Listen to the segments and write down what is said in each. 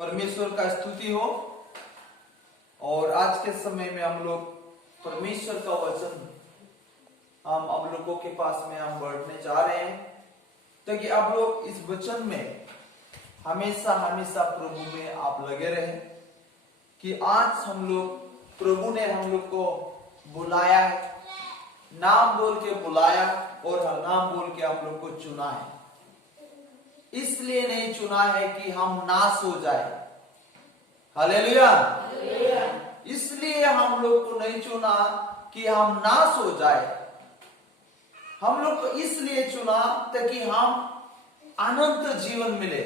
परमेश्वर का स्तुति हो। और आज के समय में हम लोग परमेश्वर का वचन हम आप लोगों के पास में हम बढ़ने जा रहे हैं, ताकि आप लोग इस वचन में हमेशा हमेशा प्रभु में आप लगे रहे। कि आज हम लोग प्रभु ने हम लोग को बुलाया है, नाम बोल के बुलाया और नाम बोल के हम लोग को चुना है। इसलिए नहीं चुना है कि हम नाश हो जाए। हालेलुया। इसलिए हम लोग को नहीं चुना कि हम नाश हो जाए। हम लोग को इसलिए चुना ताकि हम अनंत जीवन मिले।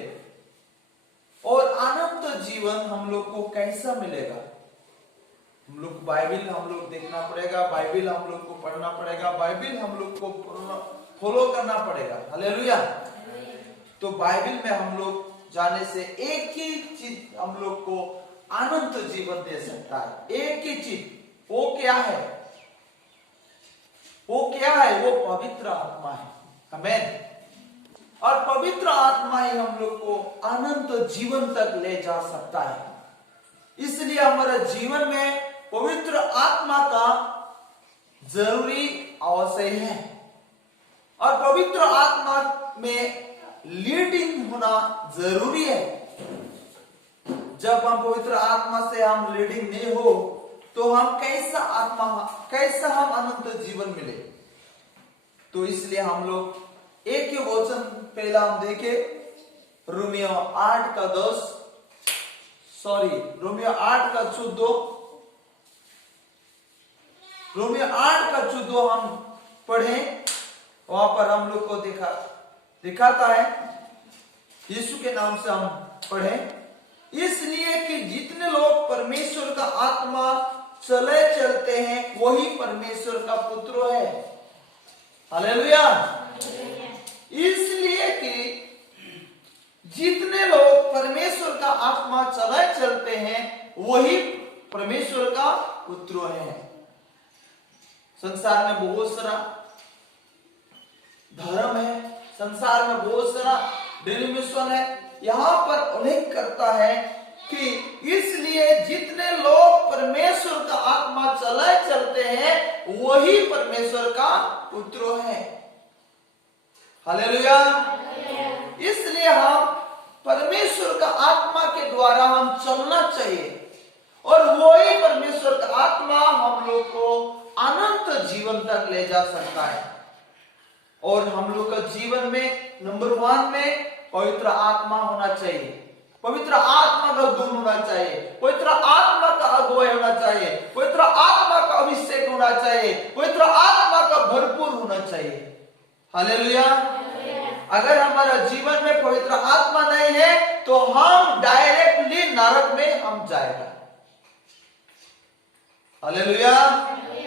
और अनंत जीवन हम लोग को कैसा मिलेगा? हम लोग बाइबिल हम लोग देखना पड़ेगा, बाइबिल हम लोग को पढ़ना पड़ेगा, बाइबिल हम लोग को फॉलो करना पड़ेगा। हालेलुया। तो बाइबिल में हम लोग जाने से एक ही चीज हम लोग को अनंत जीवन दे सकता है। एक ही चीज, वो क्या है? वो क्या है? वो पवित्र आत्मा है। आमीन। और पवित्र आत्मा ही हम लोग को अनंत जीवन तक ले जा सकता है। इसलिए हमारे जीवन में पवित्र आत्मा का जरूरी आवश्यक है। और पवित्र आत्मा में लीडिंग होना जरूरी है। जब हम पवित्र आत्मा से हम लीडिंग नहीं हो तो हम कैसा हम अनंत जीवन मिले? तो इसलिए हम लोग एक ही वचन पहला हम देखे, रोमियो 8 का 14, रोमियो 8 का 14 हम पढ़े। वहां पर हम लोग को दिखाता है, यीशु के नाम से हम पढ़े। इसलिए कि जितने लोग परमेश्वर का आत्मा चले चलते हैं वही परमेश्वर का पुत्र है। हालेलुया। इसलिए कि जितने लोग परमेश्वर का आत्मा चले चलते हैं वही परमेश्वर का पुत्र है। संसार में बहुत सारा धर्म है, संसार में बहुत सारा डिनोमिनेशन है। यहां पर उल्लेख करता है कि इसलिए जितने लोग परमेश्वर का आत्मा चले चलते हैं वही परमेश्वर का पुत्र है। हालेलुया। इसलिए हम परमेश्वर का आत्मा के द्वारा हम चलना चाहिए और वही परमेश्वर का आत्मा हम लोग को अनंत जीवन तक ले जा सकता है। और हम लोग का जीवन में नंबर 1 में पवित्र आत्मा होना चाहिए, पवित्र आत्मा का गुण होना चाहिए, पवित्र आत्मा का अगुवाई होना चाहिए, पवित्र आत्मा का अभिषेक होना चाहिए, पवित्र आत्मा का भरपूर होना चाहिए। हालेलुया। अगर हमारा जीवन में पवित्र आत्मा नहीं है तो हम डायरेक्टली नरक में हम जाएगा। हालेलुया।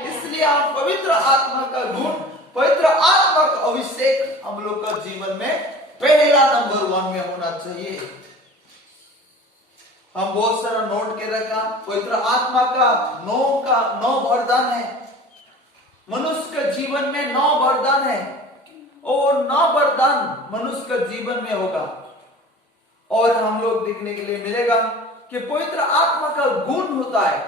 इसलिए हम पवित्र आत्मा का गुण, पवित्र आत्मा का अभिषेक हम लोग का जीवन में पहला नंबर 1 में होना चाहिए। हम बहुत सारा नोट के रखा, पवित्र आत्मा का 9 वरदान है। मनुष्य के जीवन में 9 वरदान है और 9 वरदान मनुष्य के जीवन में होगा। और हम लोग देखने के लिए मिलेगा कि पवित्र आत्मा का गुण होता है।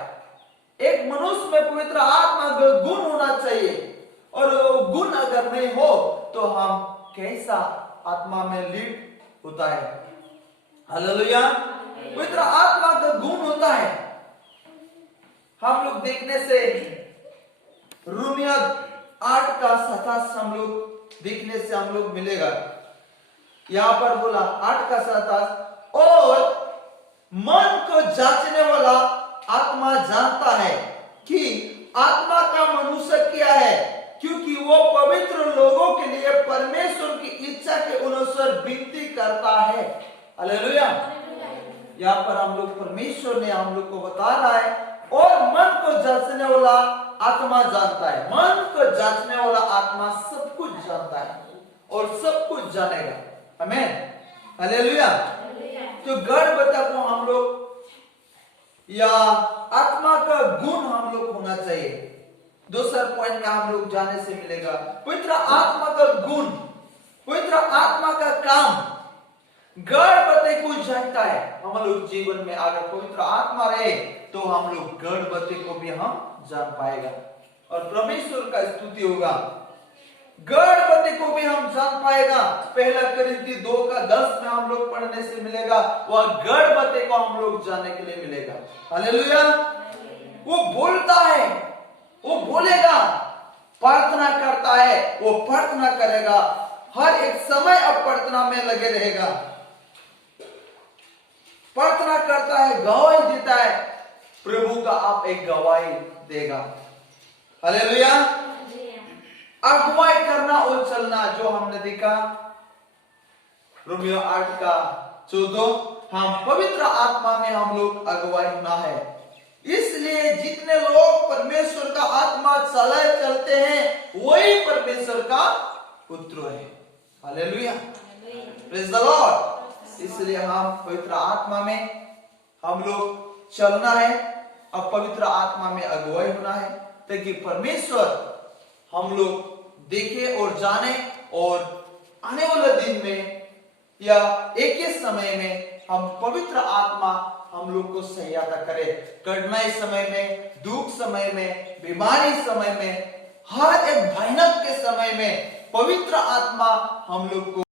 एक मनुष्य में पवित्र आत्मा का गुण होना चाहिए। और गुण अगर नहीं हो तो हम कैसा आत्मा में लीड होता है? हालेलुया। पवित्र आत्मा का गुण होता है। हम लोग देखने से रोमियो 8 का 27 हम लोग देखने से हम लोग मिलेगा। यहां पर बोला 8 का 27, और मन को जांचने वाला आत्मा जानता है कि आत्मा का मनुष्य क्या है, क्योंकि वो पवित्र लोगों के लिए परमेश्वर की इच्छा के अनुसार विनती करता है। हालेलुया। यहाँ पर हम लोग परमेश्वर ने हम लोग को बता रहा है, और मन को जांचने वाला आत्मा जानता है। मन को जांचने वाला आत्मा सब कुछ जानता है और सब कुछ जानेगा। आमीन। हालेलुया। तो गर्भवती को हम लोग या आत्मा का गुण हम लोग होना चाहिए। दूसरा पॉइंट में हम लोग जाने से मिलेगा पवित्र आत्मा का गुण, पवित्र आत्मा का काम। गड़बते को जानता है। हम लोग जीवन में अगर पवित्र आत्मा रहे तो हम लोग गड़बते को भी हम जान पाएगा और परमेश्वर का स्तुति होगा। गड़बते को भी हम जान पाएगा। पहला कोरिन्थी 2:10 में हम लोग पढ़ने से मिलेगा, वह गड़बते को हम लोग जानने के लिए मिलेगा। हालेलुया। वो बोलता है, वो बोलेगा, प्रार्थना करता है, वो प्रार्थना करेगा, हर एक समय अब प्रार्थना में लगे रहेगा, प्रार्थना करता है, गवाही देता है, प्रभु का आप एक गवाही देगा। हालेलुया। अगुवाई करना और चलना जो हमने देखा रोमियो 8:14, हम पवित्र आत्मा में हम लोग अगुवाई होना है। इसलिए जितने लोग परमेश्वर का आत्मा चलते हैं वही परमेश्वर का पुत्र है। Hallelujah, praise the Lord. इसलिए हम पवित्र आत्मा में हम लोग चलना है, अब पवित्र आत्मा में अगुवाई होना है, ताकि परमेश्वर हम लोग देखे और जाने और आने वाले दिन में या एक ही समय में हम पवित्र आत्मा हम लोग को सहायता करे। कठिनाई समय में, दुख समय में, बीमारी समय में, हर एक भयानक के समय में पवित्र आत्मा हम लोग को